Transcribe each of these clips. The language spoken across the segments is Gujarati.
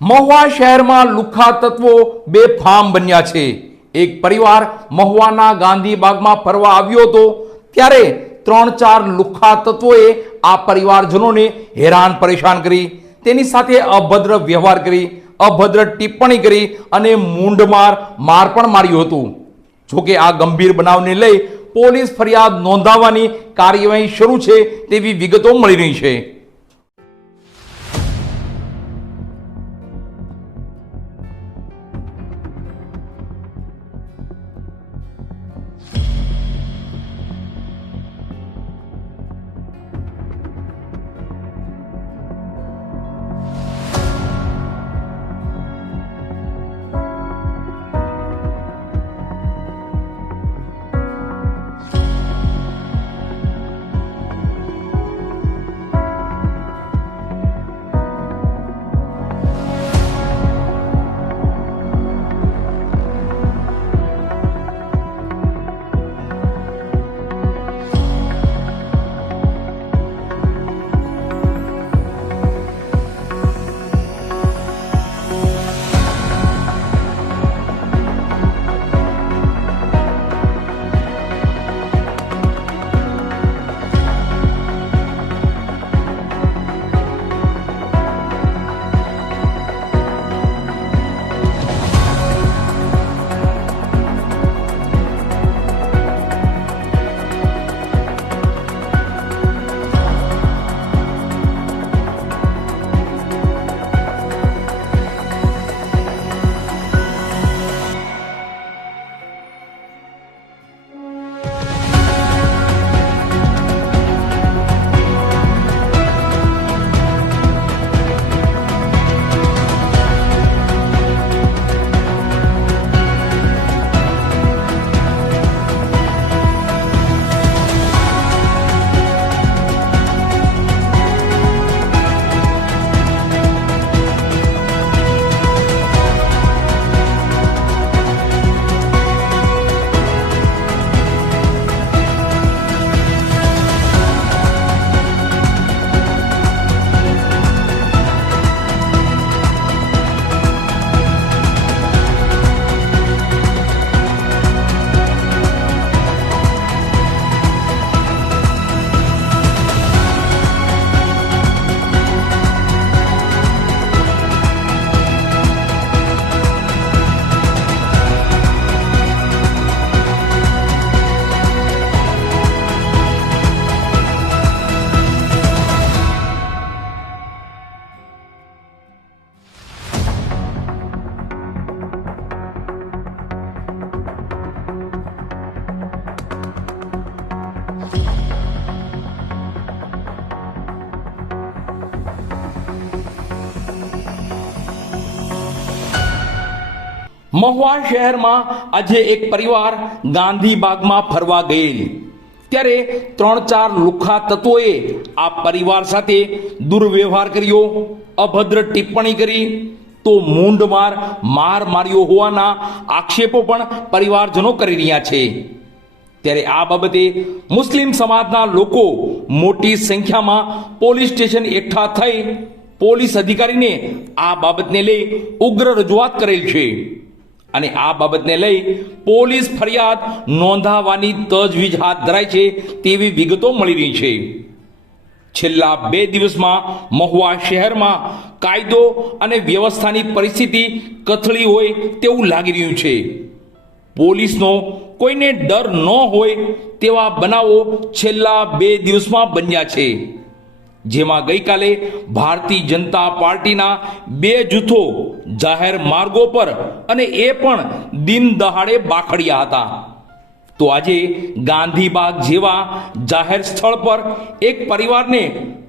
મહુવા શહેરમાં લુખ્ખા તત્વો બેફામ બન્યા છે। એક પરિવાર મહુવાના ગાંધીબાગમાં ફરવા આવ્યો હતો ત્યારે 3-4 લુખ્ખા તત્વોએ આ પરિવારજનોને હેરાન પરેશાન કરી, તેની સાથે અભદ્ર વ્યવહાર કરી, અભદ્ર ટિપ્પણી કરી અને મૂંઢમાર માર પણ માર્યું હતું। જોકે આ ગંભીર બનાવને લઈ પોલીસ ફરિયાદ નોંધાવવાની કાર્યવાહી શરૂ છે તેવી વિગતો મળી રહી છે। મહુવા શહેરમાં આજે એક પરિવાર ગાંધીબાગમાં ફરવા ગયેલ ત્યારે 3-4 લુખ્ખા તત્વોએ આ પરિવાર સાથે દુર્વ્યવહાર કર્યો, અભદ્ર ટિપ્પણી કરી તો મૂંઢમાર માર માર્યો હોવાના આક્ષેપો પણ પરિવારજનો કરી રહ્યા છે। ત્યારે આ બાબતે મુસ્લિમ સમાજના લોકો મોટી સંખ્યામાં પોલીસ સ્ટેશન એકઠા થઈ પોલીસ અધિકારીને આ બાબતને લઈ ઉગ્ર રજૂઆત કરેલ છે અને આ બાબતને લઈ પોલીસ ફરિયાદ નોંધાવવાની તજવીજ હાથ ધરાઈ છે તેવી વિગતો મળી રહી છે। છેલ્લા 2 દિવસમાં મહુવા શહેરમાં કાયદો અને વ્યવસ્થાની પરિસ્થિતિ કથળી હોય તેવું લાગી રહ્યું છે। પોલીસનો કોઈને ડર ન હોય તેવા બનાવો છેલ્લા 2 દિવસમાં બન્યા છે, જેમાં ગઈકાલે ભારતીય જનતા પાર્ટીના 2 જૂથો જાહેર માર્ગો પર અને એ પણ દિન દહાડે બાખડ્યા હતા। તો આજે ગાંધીબાગ જેવા જાહેર સ્થળ પર એક પરિવારને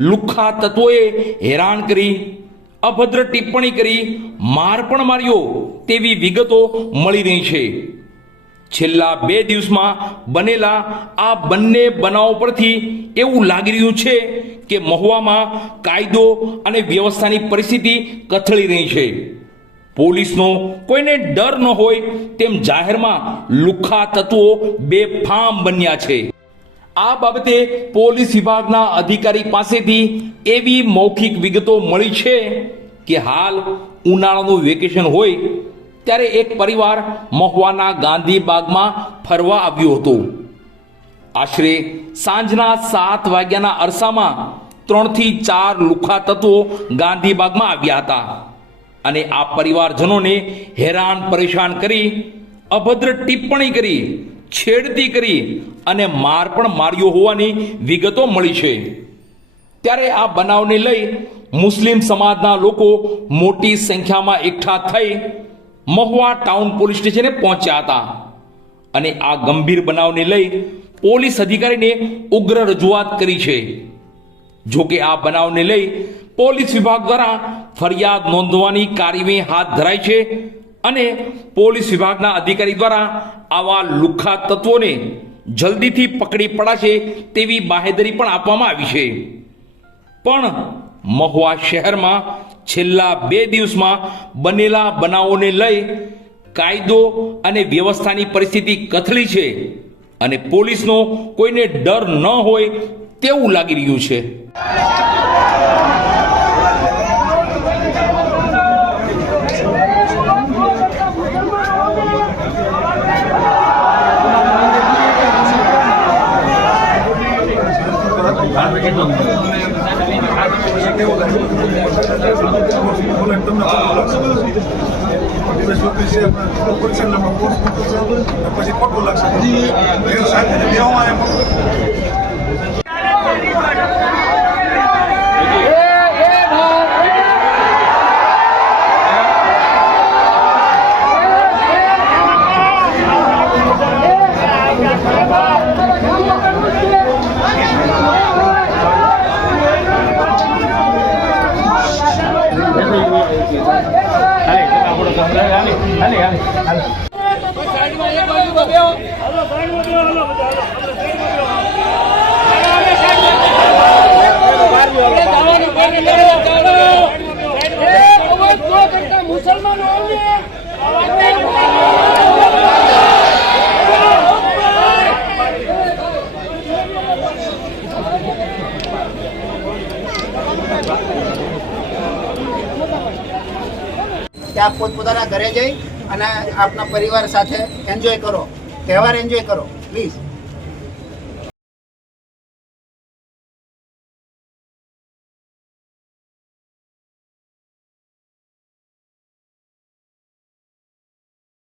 લુખ્ખા તત્વોએ હેરાન કરી, અભદ્ર ટિપ્પણી કરી, માર પણ માર્યો તેવી વિગતો મળી રહી છે। છેલ્લા 2 દિવસમાં બનેલા આ બંને બનાવો પરથી એવું લાગી રહ્યું છે કે મહુવામાં કાયદો અને વ્યવસ્થાની પરિસ્થિતિ કથળી રહી છે। પોલીસનો કોઈને ડર ન હોય તેમ જાહેરમાં લુખ્ખા તત્વો બેફામ બન્યા છે। આ બાબતે પોલીસ વિભાગના અધિકારી પાસેથી એવી મૌખિક વિગતો મળી છે કે હાલ ઉનાળાનું વેકેશન હોય ત્યારે એક પરિવાર મહુવાના ગાંધીબાગમાં ફરવા આવ્યો હતો. આશરે સાંજના 7 વાગ્યાના અરસામાં 3 થી 4 લુખ્ખા તત્વો ગાંધીબાગમાં આવ્યા હતા અને આ પરિવારજનોને હેરાન પરેશાન કરી, અભદ્ર ટિપ્પણી કરી, છેડતી કરી અને માર પણ માર્યો હોવાની વિગતો મળી છે. ત્યારે આ બનાવને લઈ મુસ્લિમ સમાજના લોકો મોટી સંખ્યામાં એકઠા થઈ મહુવા ટાઉન પોલીસ સ્ટેશને પહોંચ્યા હતા અને આ ગંભીર બનાવને લઈ પોલીસ અધિકારીને ઉગ્ર રજૂઆત કરી છે. જો કે આ બનાવને લઈ પોલીસ વિભાગ દ્વારા ફરિયાદ નોંધવાની કાર્યવાહી હાથ ધરાઈ છે અને પોલીસ વિભાગના અધિકારી દ્વારા આવા લુખ્ખા તત્વોને જલ્દીથી પકડી પડાશે તેવી બાહેધરી પણ આપવામાં આવી છે. પણ મહુવા શહેરમાં છેલ્લા 2 દિવસમાં બનેલા બનાવોને લઈ કાયદો અને વ્યવસ્થાની પરિસ્થિતિ કથળી છે અને પોલીસનો કોઈને ડર ન હોય તેવું લાગી રહ્યું છે. આપ પોતપોતાના ઘરે જઈ અને આપના પરિવાર સાથે એન્જોય કરો, તહેવાર એન્જોય કરો પ્લીઝ.